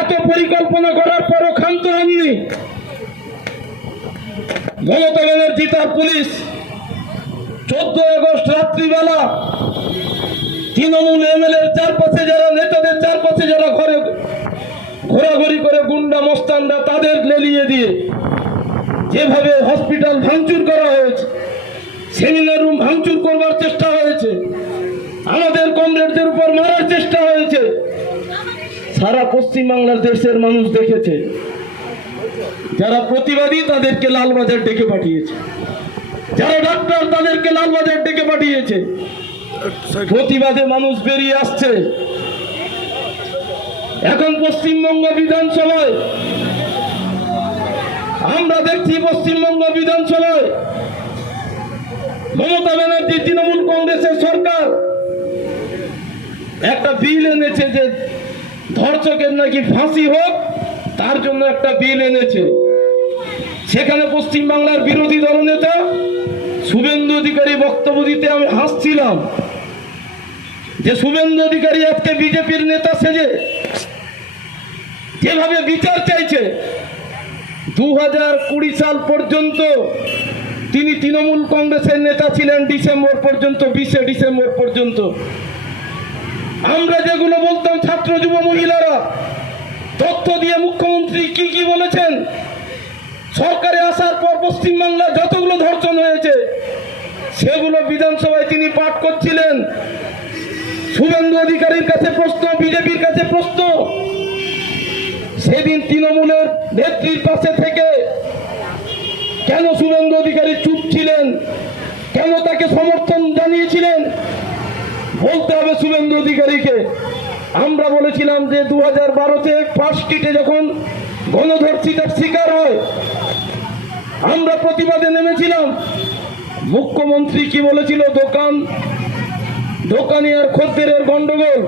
এত পরিকল্পনা করার পরও ক্ষান্ত হননি। মমতা ব্যানার্জি তার পুলিশ 14 আগস্ট রাত্রিবেলা তৃণমূল এমএলএর চারপাশে যারা নেতাদের চারপাশে যারা ঘরে ঘোরাঘুরি করে গুন্ডা মস্তানরা তাদের লেলিয়ে দিয়ে যেভাবে হসপিটাল ভাঙচুর করা হয়েছে, সেমিনার রুম ভাঙচুর করবার চেষ্টা হয়েছে, আমাদের কমরেডদের উপর মারার চেষ্টা হয়েছে, সারা পশ্চিমবাংলার দেশের মানুষ দেখেছে। যারা প্রতিবাদী তাদেরকে লালবাজার ডেকে পাঠিয়েছে, যারা ডাক্তার তাদেরকে লালবাজার ডেকে পাঠিয়েছে। প্রতিবাদে মানুষ বেরিয়ে আসছে। এখন পশ্চিমবঙ্গ বিধানসভায় আমরা দেখছি, পশ্চিমবঙ্গ বিধানসভায় মমতা ব্যানার্জি তৃণমূল কংগ্রেসের সরকার একটা বিল এনেছে যে ধর্ষকের নাকি ফাঁসি হোক, তার জন্য একটা বিল এনেছে। সেখানে পশ্চিমবাংলার বিরোধী দলনেতা শুভেন্দু অধিকারী বক্তব্য দিতে আমি হাসছিলাম যে শুভেন্দু অধিকারী আজকে বিজেপির নেতা সেজে যেভাবে বিচার চাইছে, 2020 সাল পর্যন্ত তিনি তৃণমূল কংগ্রেসের নেতা ছিলেন, ডিসেম্বর পর্যন্ত, 20 ডিসেম্বর পর্যন্ত। আমরা যেগুলো বলতাম ছাত্র যুব মহিলারা তথ্য দিয়ে মুখ্যমন্ত্রী কি কি বলেছেন, সরকারে আসার পর পশ্চিমবাংলা যতগুলো ধর্ষণ হয়েছে সেগুলো বিধানসভায় তিনি পাঠ করছিলেন। শুভেন্দু অধিকারীর কাছে প্রশ্ন, বিজেপির কাছে প্রশ্ন, সেদিন তৃণমূলের নেত্রীর পাশে থেকে কেন শুভেন্দু অধিকারী চুপ ছিলেন, কেন তাকে সমর্থন জানিয়েছিলেন? বলতে হবে শুভেন্দু অধিকারীকে। আমরা বলেছিলাম যে 2012-তে ফার্স্ট স্ট্রিটে যখন গণধর্ষিতার শিকার হয় আমরা প্রতিবাদে নেমেছিলাম। মুখ্যমন্ত্রী কি বলেছিল? দোকানি আর খদ্দেরের গন্ডগোল।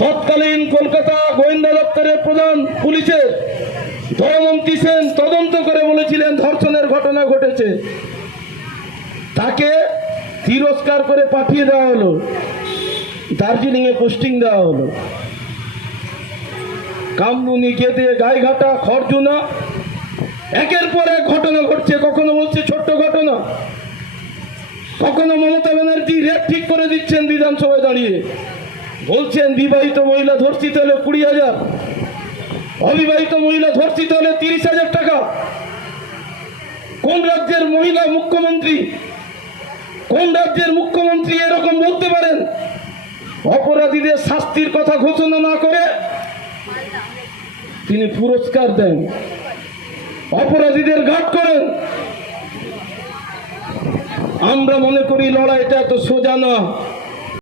তৎকালীন কলকাতা গোয়েন্দা দপ্তরের প্রধান পুলিশের ধর্মমন্ত্রী সেন তদন্ত করে বলেছিলেন ধর্ষণের ঘটনা ঘটেছে। তাকে তিরস্কার করে পাঠিয়ে দেওয়া হলো, দার্জিলিং এ পোস্টিং দেওয়া হলো। কামদুনি, গেদে, গাইঘাটা, খড়জুনা, একের পর এক ঘটনা ঘটছে। কখনো বলছে ছোট্ট ঘটনা, কখনো মমতা ব্যানার্জি রেট ঠিক করে দিচ্ছেন বিধানসভায় দাঁড়িয়ে, বলছেন বিবাহিত মহিলা ধর্ষিত হলে 20,000, অবিবাহিত মহিলা ধর্ষিত হলে 30,000 টাকা। কোন রাজ্যের মহিলা মুখ্যমন্ত্রী, কোন রাজ্যের মুখ্যমন্ত্রী এরকম বলতে পারেন? অপরাধীদের শাস্তির কথা ঘোষণা না করে তিনি পুরস্কার দেন, অপরাধীদের ঘাট করেন। আমরা মনে করি লড়াইটা এত সোজা না।